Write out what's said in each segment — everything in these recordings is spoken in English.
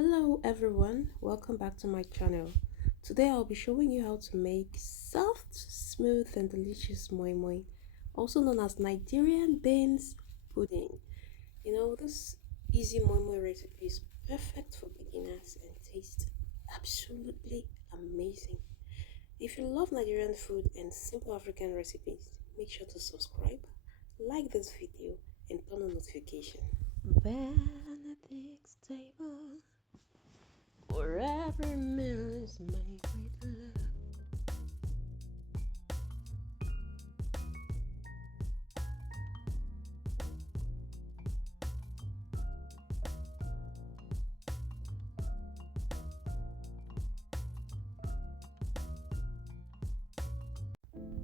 Hello everyone, welcome back to my channel. Today I'll be showing you how to make soft, smooth and delicious moi moi, also known as Nigerian beans pudding. This easy moi moi recipe is perfect for beginners and tastes absolutely amazing. If you love Nigerian food and simple African recipes, make sure to subscribe, like this video and turn on notification. Benedict's table. For every meal is made with love.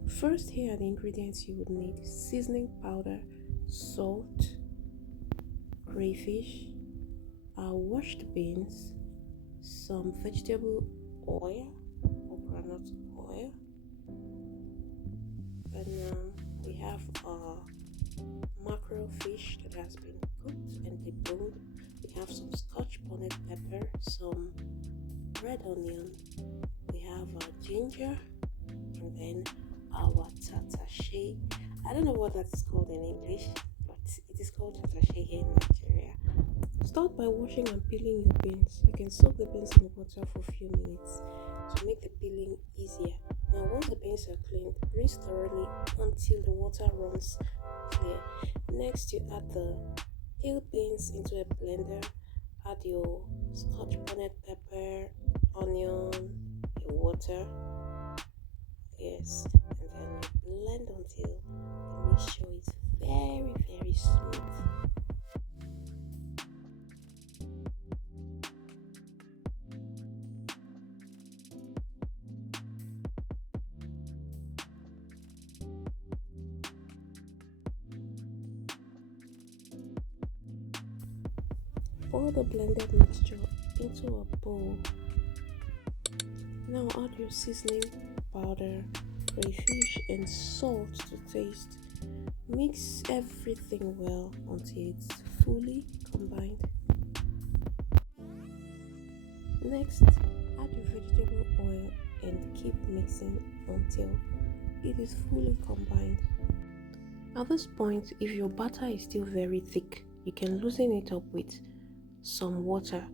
First, here are the ingredients you would need: seasoning powder, salt, crayfish, washed beans, some vegetable oil or granite oil, and we have mackerel fish that has been cooked and deboned. We have some scotch bonnet pepper, some red onion, we have ginger, and then our tatashe. I don't know what that's called in English, but it is called tatashe here in Nigeria. Start by washing and peeling your beans. You can soak the beans in water for a few minutes to make the peeling easier. Now, once the beans are cleaned, rinse thoroughly until the water runs clear. Next, you add the peeled beans into a blender. Add your scotch bonnet pepper, onion, your water. Yes, and then you blend until the mixture is very smooth. Pour the blended mixture into a bowl. Now add your seasoning powder, crayfish and salt to taste. Mix everything well until it's fully combined. Next, add your vegetable oil and keep mixing until it is fully combined. At this point, if your batter is still very thick, you can loosen it up with some water.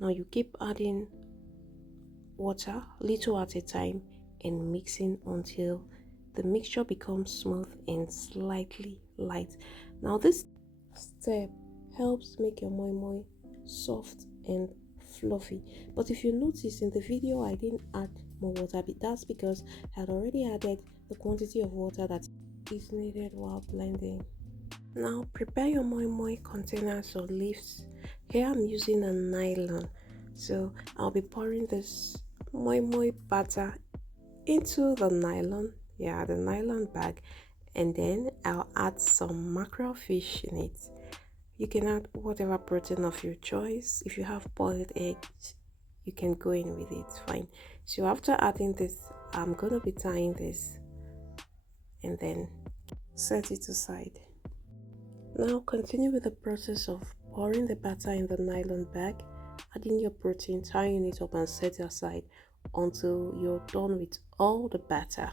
Now you keep adding water little at a time and mixing until the mixture becomes smooth and slightly light. Now this step helps make your moi moi soft and fluffy. But if you notice in the video I didn't add more water, that's because I had already added the quantity of water that is needed while blending. Now prepare your moi moi containers or leaves. Here I'm using a nylon, so I'll be pouring this moi moi batter into the nylon bag, and then I'll add some mackerel fish in it. You can add whatever protein of your choice. If you have boiled eggs, you can go in with it, fine. So after adding this, I'm gonna be tying this and then set it aside. Now continue with the process of pouring the batter in the nylon bag, adding your protein, tying it up and set it aside until you're done with all the batter.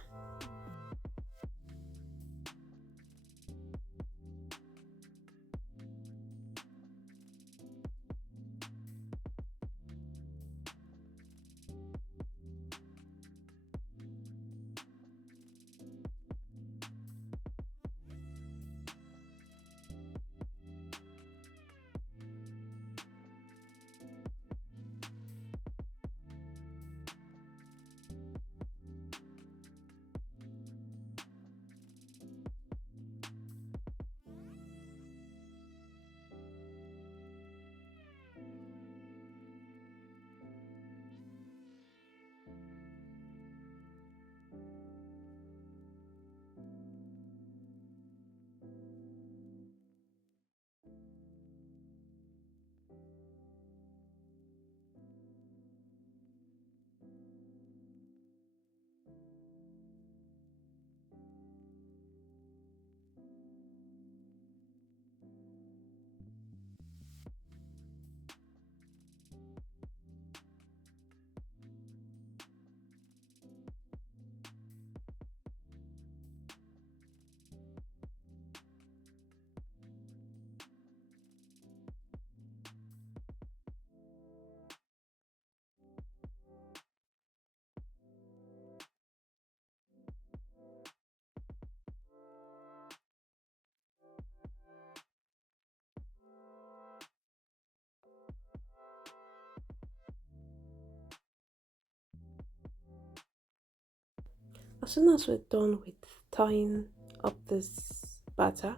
As soon as we're done with tying up this batter,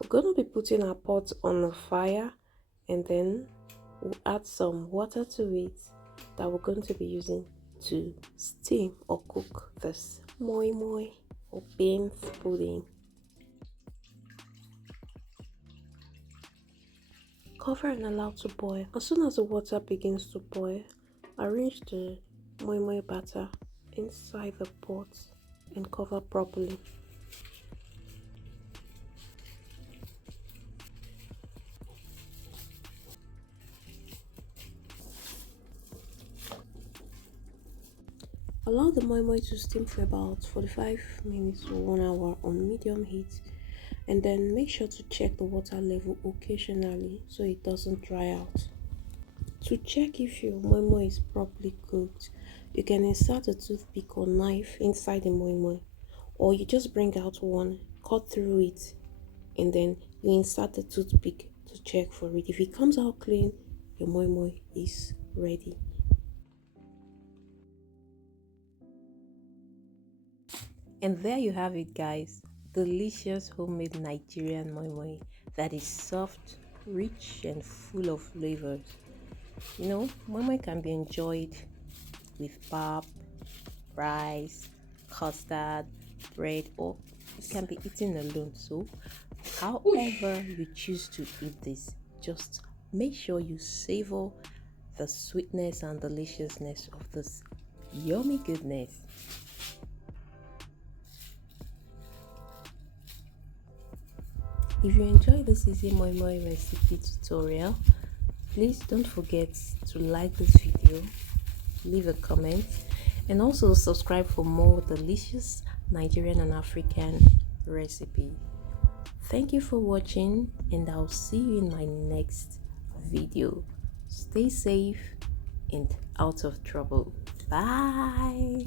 we're going to be putting our pot on the fire, and then we'll add some water to it that we're going to be using to steam or cook this moi moi or beans pudding. Cover and allow to boil. As soon as the water begins to boil, arrange the moi moi batter inside the pot and cover properly. Allow the moi moi to steam for about 45 minutes or 1 hour on medium heat, and then make sure to check the water level occasionally so it doesn't dry out. To check if your moi moi is properly cooked, you can insert a toothpick or knife inside the moi moi, or you just bring out one, cut through it, and then you insert the toothpick to check for it. If it comes out clean, your moi moi is ready. And there you have it, guys. Delicious homemade Nigerian moi moi that is soft, rich, and full of flavors. You know, moi moi can be enjoyed with pap, rice, custard, bread, or it can be eaten alone. So, however you choose to eat this, just make sure you savor the sweetness and deliciousness of this yummy goodness. If you enjoy this easy moi moi recipe tutorial, please don't forget to like this video, leave a comment, and also subscribe for more delicious Nigerian and African recipe. Thank you for watching, and I'll see you in my next video. Stay safe and out of trouble. Bye.